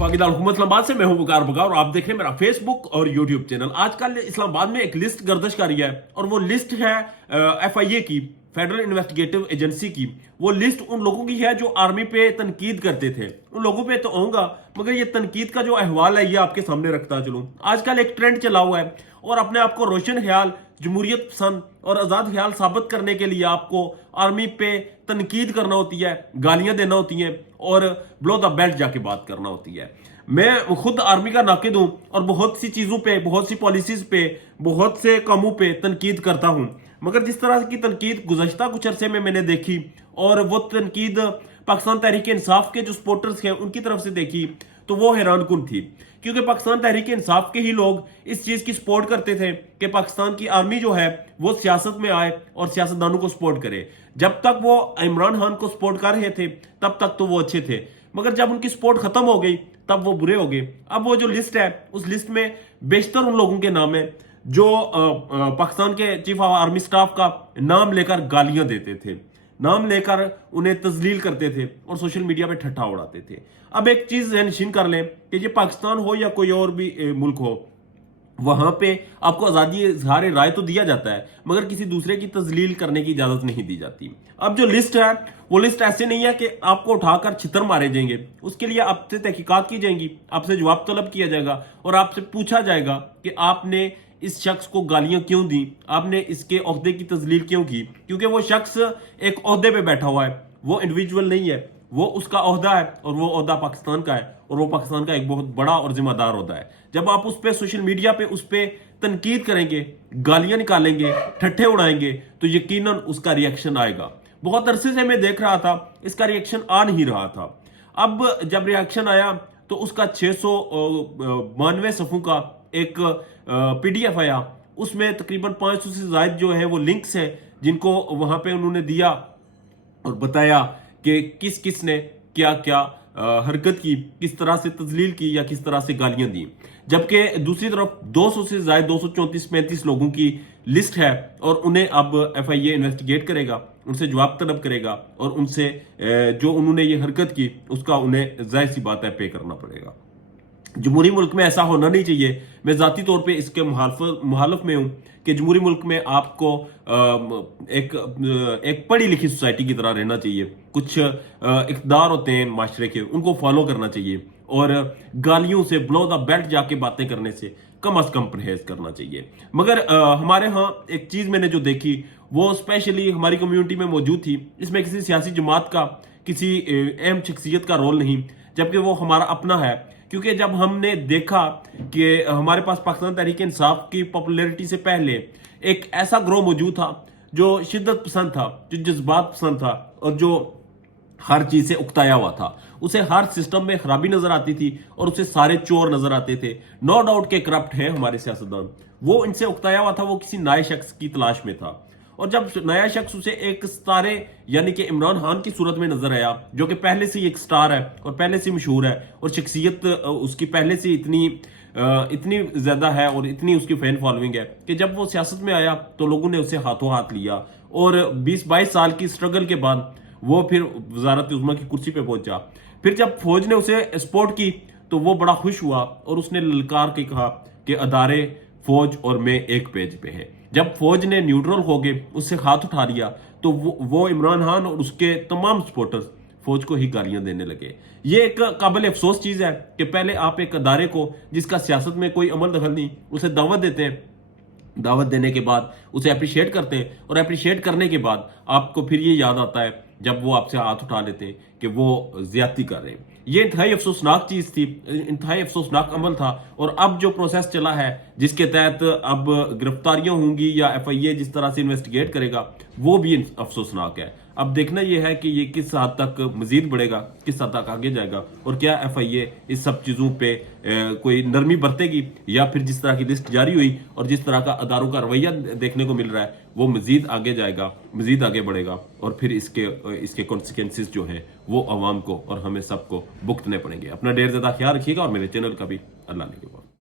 पाकिस्तान हुकूमत इस्लामाबाद से मैं हूं वकार बकार और आप देख रहे हैं मेरा फेसबुक और यूट्यूब चैनल। आजकल इस्लामाबाद में एक लिस्ट गर्दिश कर रही है और वो लिस्ट है FIA की, फेडरल इन्वेस्टिगेटिव एजेंसी की। वो लिस्ट उन लोगों की है जो आर्मी पे तनकीद करते थे। उन लोगों पे तो आऊंगा, मगर ये तनकीद का जो अहवाल है ये आपके सामने रखता चलूं। आजकल एक ट्रेंड चला हुआ है और अपने आप को रोशन ख्याल, जमहूरियत पसंद और आजाद ख्याल साबित करने के लिए आपको आर्मी पे तनकीद करना होती है, गालियां देना होती हैं और ब्लो द बेल्ट जाके बात करना होती है। मैं खुद आर्मी का नाकिद हूं और बहुत सी चीजों पे, बहुत सी पॉलिसीज पे, बहुत से कामों पे तनकीद करता हूं, मगर जिस तरह की तनकीद गुज़श्ता कुछ अरसे में मैंने देखी और वो तनकीद पाकिस्तान तहरीक इंसाफ के जो सपोर्टर्स हैं उनकी तरफ से देखी तो वो हैरान कुन थी। क्योंकि पाकिस्तान तहरीक इंसाफ के ही लोग इस चीज की सपोर्ट करते थे कि पाकिस्तान की आर्मी जो है वो सियासत में आए और सियासतदानों को सपोर्ट करे। जब तक वो इमरान खान को सपोर्ट कर रहे थे तब तक तो वो अच्छे थे, मगर जब उनकी सपोर्ट खत्म हो गई तब वो बुरे हो गए। अब वो जो लिस्ट है उस लिस्ट में बेशतर उन लोगों के नाम है जो पाकिस्तान के चीफ ऑफ आर्मी स्टाफ का नाम लेकर गालियां देते थे, नाम लेकर उन्हें तजलील करते थे और सोशल मीडिया पे ठट्ठा उड़ाते थे। अब एक चीज नशीन कर लें कि ये पाकिस्तान हो या कोई और भी मुल्क हो, वहां पे आपको आजादी इजहार राय तो दिया जाता है, मगर किसी दूसरे की तजलील करने की इजाजत नहीं दी जाती। अब जो लिस्ट है वो लिस्ट ऐसे नहीं है कि आपको उठाकर छितर मारे जाएंगे। उसके लिए आपसे तहकीकात की जाएंगी, आपसे जवाब तलब किया जाएगा और आपसे पूछा जाएगा कि आपने इस शख्स को गालियां क्यों दी, आपने इसके ओहदे की तजलील क्यों की। क्योंकि वो शख्स एक ओहदे पे बैठा हुआ है, वो इंडिविजुअल नहीं है, वो उसका ओहदा है और वो ओहदा पाकिस्तान का है और वो पाकिस्तान का एक बहुत बड़ा और जिम्मेदार ओहदा है। जब आप उस पे सोशल मीडिया पे उस पे तनकीद करेंगे, गालियां निकालेंगे, ठट्ठे उड़ाएंगे तो यकीनन उसका रिएक्शन आएगा। बहुत अरसे से मैं देख रहा था, इसका रिएक्शन आ नहीं रहा था। अब जब रिएक्शन आया तो उसका 692 सफ़ों का एक PDF आया, उसमें तकरीबन 500 से ज्यादा जो है वो लिंक्स हैं जिनको वहां पे उन्होंने दिया और बताया कि किस किस ने क्या क्या हरकत की, किस तरह से तजलील की या किस तरह से गालियां दी। जबकि दूसरी तरफ 200 से ज्यादा 234-35 लोगों की लिस्ट है और उन्हें अब FIA इन्वेस्टिगेट करेगा, उनसे जवाब तलब करेगा और उनसे जो उन्होंने ये हरकत की उसका उन्हें जाहिर सी बात है पे करना पड़ेगा। जमहूरी मुल्क में ऐसा होना नहीं चाहिए। मैं जाती तौर पे इसके मुहालफ में हूं कि जमहूरी मुल्क में आपको एक पढ़ी लिखी सोसाइटी की तरह रहना चाहिए। कुछ इक़्तिदार होते हैं माशरे के, उनको फॉलो करना चाहिए और गालियों से, ब्लो द बेल्ट जाके बातें करने से कम अज कम परहेज करना चाहिए। मगर हमारे यहाँ एक चीज मैंने जो देखी वो स्पेशली हमारी कम्युनिटी में मौजूद थी। इसमें किसी सियासी जमात का, किसी अहम शख्सियत का रोल नहीं, जबकि वो हमारा अपना है। क्योंकि जब हमने देखा कि हमारे पास पाकिस्तान तहरीक इंसाफ की पॉपुलैरिटी से पहले एक ऐसा ग्रोह मौजूद था जो शिद्दत पसंद था, जो जज्बात पसंद था और जो हर चीज से उकताया हुआ था, उसे हर सिस्टम में खराबी नजर आती थी और उसे सारे चोर नजर आते थे। नो डाउट के करप्ट हैं हमारे सियासतदान, वो इनसे उकताया हुआ था, वो किसी नए शख्स की तलाश में था। और जब नया शख्स उसे एक सितारे यानी कि इमरान खान की सूरत में नजर आया, जो कि पहले से ही एक स्टार है और पहले से मशहूर है और शख्सियत उसकी पहले से इतनी ज्यादा है और इतनी उसकी फैन फॉलोइंग है कि जब वो सियासत में आया तो लोगों ने उसे हाथों हाथ लिया और 20-22 साल की स्ट्रगल के बाद वो फिर वजारत उज़्मा की कुर्सी पे पहुंचा। फिर जब फौज ने उसे सपोर्ट की तो वो बड़ा खुश हुआ और उसने ललकार के कहा कि अदारे, फौज और मैं एक पेज पे है। जब फौज ने न्यूट्रल हो गए, उससे हाथ उठा लिया तो वो इमरान खान और उसके तमाम सपोर्टर्स फौज को ही गालियां देने लगे। ये एक काबिल अफसोस चीज है कि पहले आप एक अदारे को जिसका सियासत में कोई अमल दखल नहीं, उसे दावत देते हैं, दावत देने के बाद उसे अप्रिशिएट करते हैं और अप्रिशिएट करने के बाद आपको फिर ये याद आता है जब वो आपसे हाथ उठा लेते हैं कि वो ज्यादती कर रहे हैं। ये इंतहाई अफसोसनाक चीज थी, इंतहाई अफसोसनाक अमल था। और अब जो प्रोसेस चला है जिसके तहत अब गिरफ्तारियां होंगी या FIA जिस तरह से इन्वेस्टिगेट करेगा वो भी अफसोसनाक है। अब देखना यह है कि ये किस हद तक मजीद बढ़ेगा, किस हद तक आगे जाएगा और क्या FIA इस सब चीजों पे कोई नरमी बरतेगी या फिर जिस तरह की लिस्ट जारी हुई और जिस तरह का अदारों का रवैया देखने को मिल रहा है वो मजीद आगे जाएगा, मजीद आगे बढ़ेगा और फिर इसके कॉन्सिक्वेंसेस जो हैं वो अवाम को और हमें सबको भुगतने पड़ेंगे। अपना ढेर ज्यादा ख्याल रखिएगा और मेरे चैनल का भी अल्लाह ने